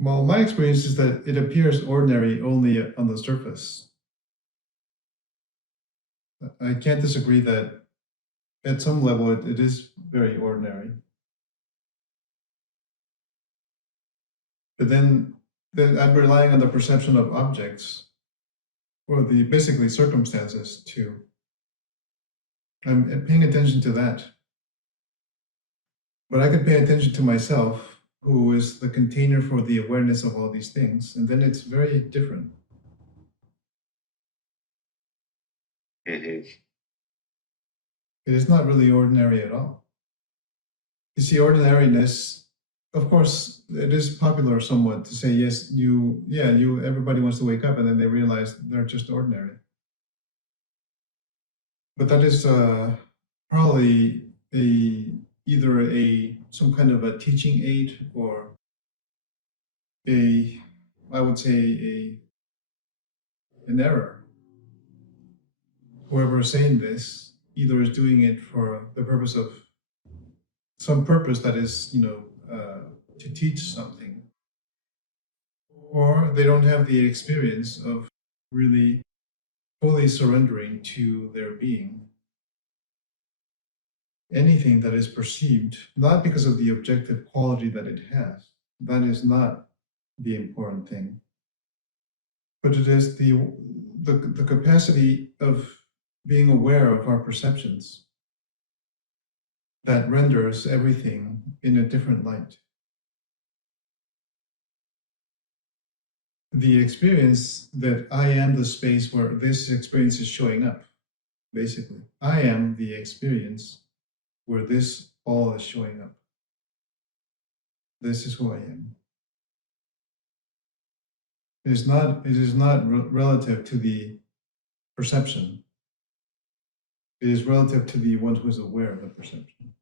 Well, my experience is that it appears ordinary only on the surface. I can't disagree that at some level it is very ordinary. But then I'm relying on the perception of objects or the basically circumstances too. I'm paying attention to that. But I could pay attention to myself, who is the container for the awareness of all these things, and then it's very different. Hmm. It is not really ordinary at all. You see, ordinariness, of course, it is popular somewhat to say, yes, everybody wants to wake up and then they realize they're just ordinary. But that is probably either some kind of a teaching aid or a, I would say, an error. Whoever is saying this either is doing it for the purpose of some purpose that is, to teach something, or they don't have the experience of really fully surrendering to their being. Anything that is perceived, not because of the objective quality that it has, that is not the important thing, but it is the capacity of being aware of our perceptions that renders everything in a different light. The experience that I am the space where this experience is showing up, basically. I am the experience where this all is showing up. This is who I am. It is not relative to the perception. It is relative to the one who is aware of the perception.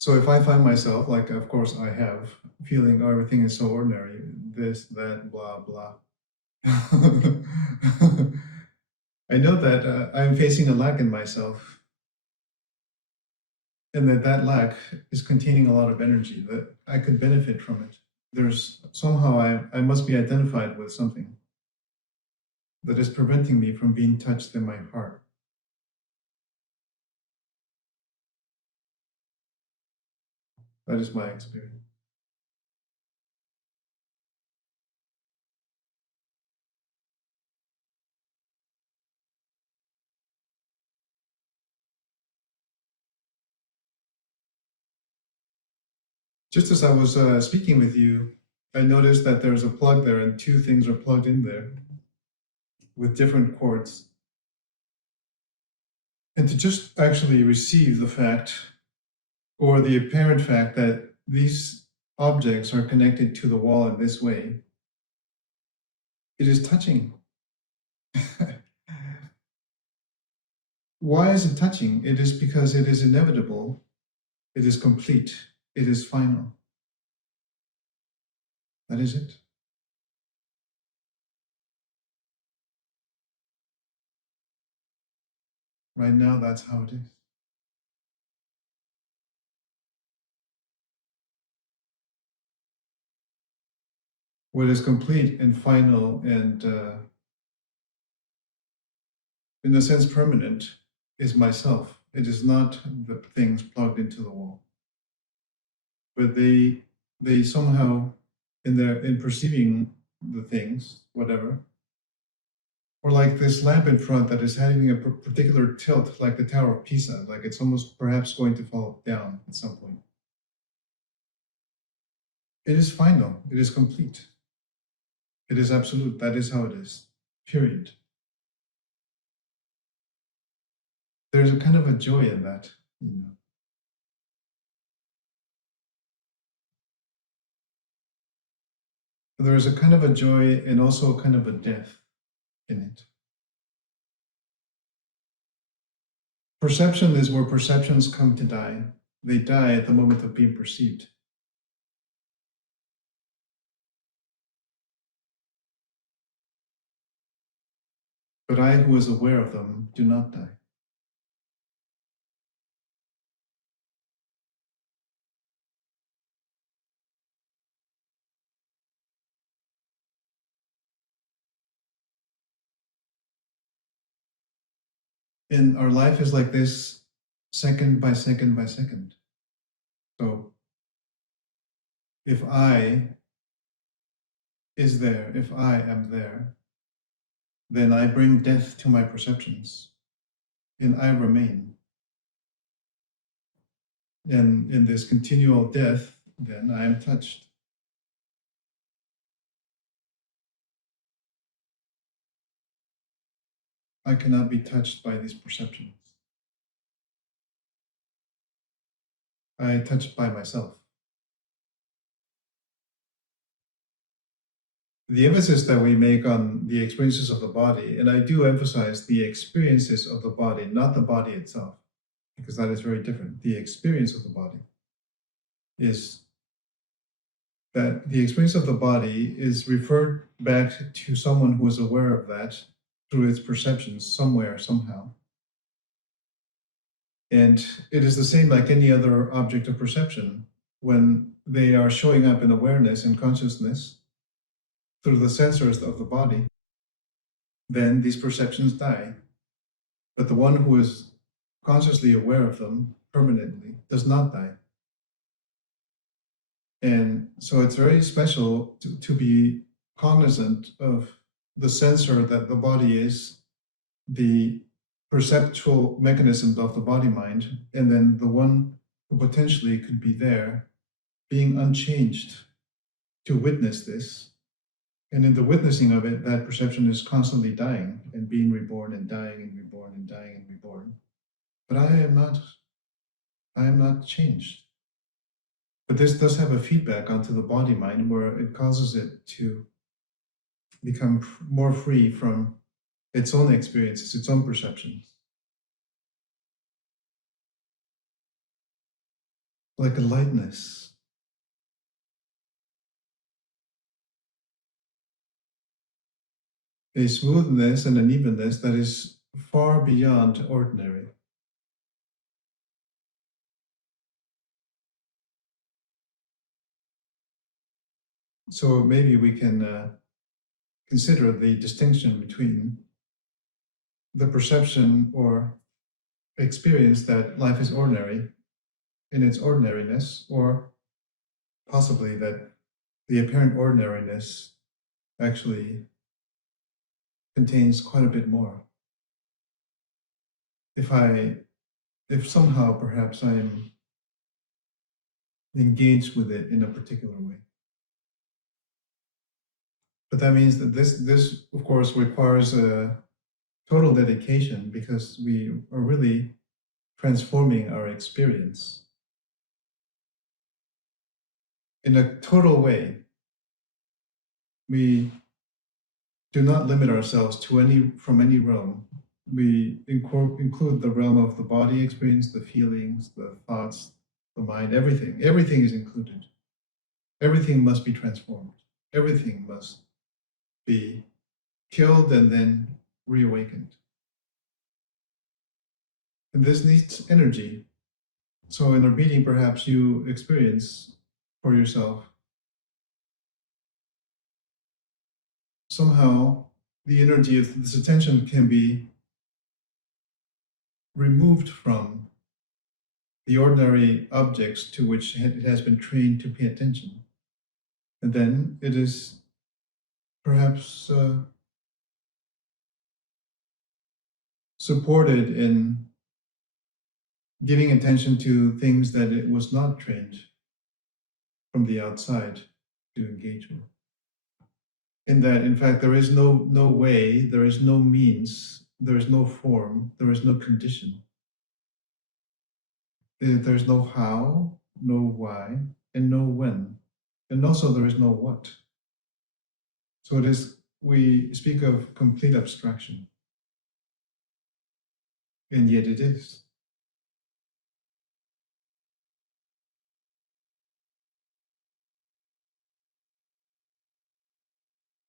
So if I find myself, like of course I have, feeling oh, everything is so ordinary, this, that, blah, blah. I know that I'm facing a lack in myself, and that lack is containing a lot of energy, that I could benefit from it. There's somehow I must be identified with something that is preventing me from being touched in my heart. That is my experience. Just as I was speaking with you, I noticed that there's a plug there and two things are plugged in there with different cords. And to just actually receive the fact or the apparent fact that these objects are connected to the wall in this way, it is touching. Why is it touching? It is because it is inevitable, it is complete, it is final. That is it. Right now, that's how it is. What is complete and final and, in a sense, permanent is myself. It is not the things plugged into the wall. But they somehow, in perceiving the things, whatever, or like this lamp in front that is having a particular tilt, like the Tower of Pisa, like it's almost perhaps going to fall down at some point. It is final. It is complete. It is absolute. That is how it is. Period. There's a kind of a joy in that, you know. There is a kind of a joy and also a kind of a death in it. Perception is where perceptions come to die. They die at the moment of being perceived. But I, who is aware of them, do not die. And our life is like this, second by second by second. So if I is there, if I am there, then I bring death to my perceptions, and I remain. And in this continual death, then I am touched. I cannot be touched by these perceptions. I am touched by myself. The emphasis that we make on the experiences of the body, and I do emphasize the experiences of the body, not the body itself, because that is very different. The experience of the body is that the experience of the body is referred back to someone who is aware of that through its perceptions somewhere, somehow. And it is the same like any other object of perception. When they are showing up in awareness and consciousness through the sensors of the body, then these perceptions die. But the one who is consciously aware of them permanently does not die. And so it's very special to be cognizant of the sensor that the body is, the perceptual mechanisms of the body mind, and then the one who potentially could be there being unchanged to witness this. And in the witnessing of it, that perception is constantly dying and being reborn and dying and reborn and dying and reborn. But I am not changed. But this does have a feedback onto the body mind where it causes it to become more free from its own experiences, its own perceptions. Like a lightness. A smoothness and an evenness that is far beyond ordinary. So maybe we can consider the distinction between the perception or experience that life is ordinary in its ordinariness, or possibly that the apparent ordinariness actually contains quite a bit more. If somehow perhaps I am engaged with it in a particular way. But that means that this of course requires a total dedication, because we are really transforming our experience in a total way. We do not limit ourselves to any realm. We include the realm of the body experience, the feelings, the thoughts, the mind, everything. Everything is included. Everything must be transformed. Everything must be killed and then reawakened. And this needs energy. So in a reading, perhaps you experience for yourself somehow the energy of this attention can be removed from the ordinary objects to which it has been trained to pay attention. And then it is perhaps supported in giving attention to things that it was not trained from the outside to engage with. In that, in fact, there is no way, there is no means, there is no form, there is no condition. There's no how, no why, and no when. And also there is no what. So we speak of complete abstraction. And yet it is.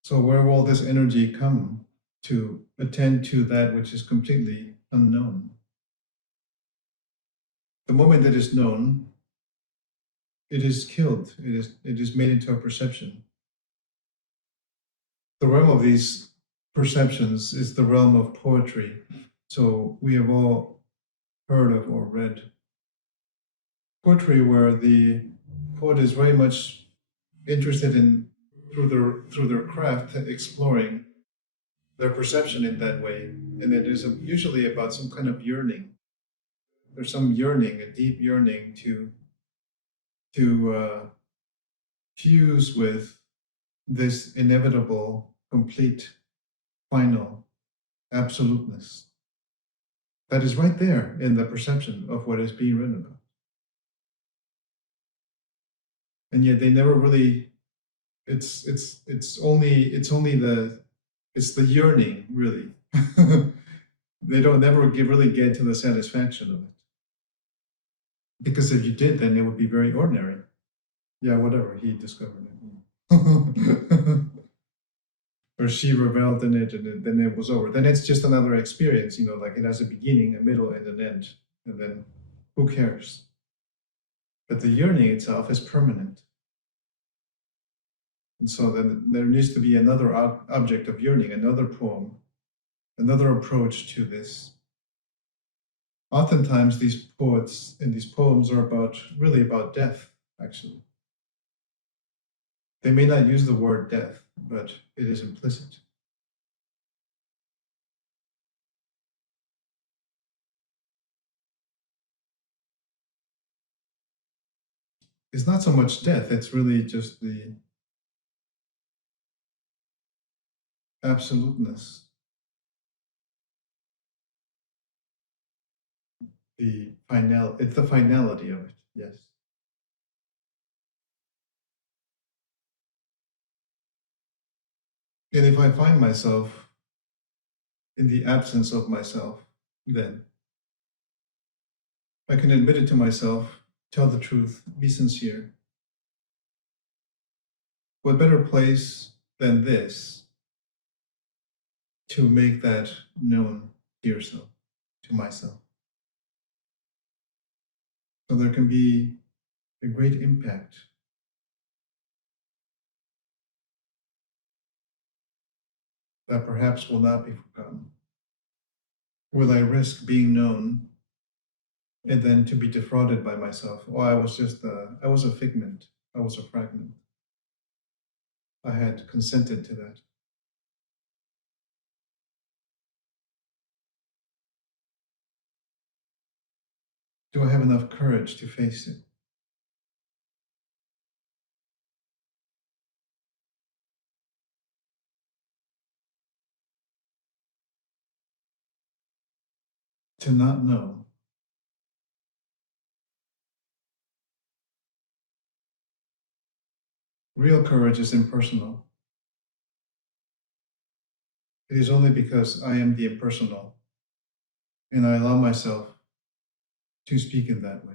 So where will this energy come to attend to that which is completely unknown? The moment that is known, it is killed. It is made into a perception. The realm of these perceptions is the realm of poetry, So we have all heard of or read poetry where the poet is very much interested in through their craft exploring their perception in that way, and it is usually about some kind of yearning. There's some yearning, a deep yearning to fuse with this inevitable, complete, final absoluteness that is right there in the perception of what is being written about. And yet they never really. It's only the yearning really. They don't never really get to the satisfaction of it. Because if you did, then it would be very ordinary. Yeah, whatever, he discovered it. Or she reveled in it, and then it was over. Then it's just another experience, like it has a beginning, a middle, and an end. And then who cares? But the yearning itself is permanent. And so then there needs to be another object of yearning, another poem, another approach to this. Oftentimes, these poets and these poems are really about death, actually. They may not use the word death, but it is implicit. It's not so much death, it's really just the absoluteness, it's the finality of it, yes. And if I find myself in the absence of myself, then I can admit it to myself, tell the truth, be sincere. What better place than this to make that known to yourself, to myself? So there can be a great impact that perhaps will not be forgotten. Will I risk being known and then to be defrauded by myself? Oh, I was a figment, I was a fragment. I had consented to that. Do I have enough courage to face it? To not know. Real courage is impersonal. It is only because I am the impersonal and I allow myself to speak in that way.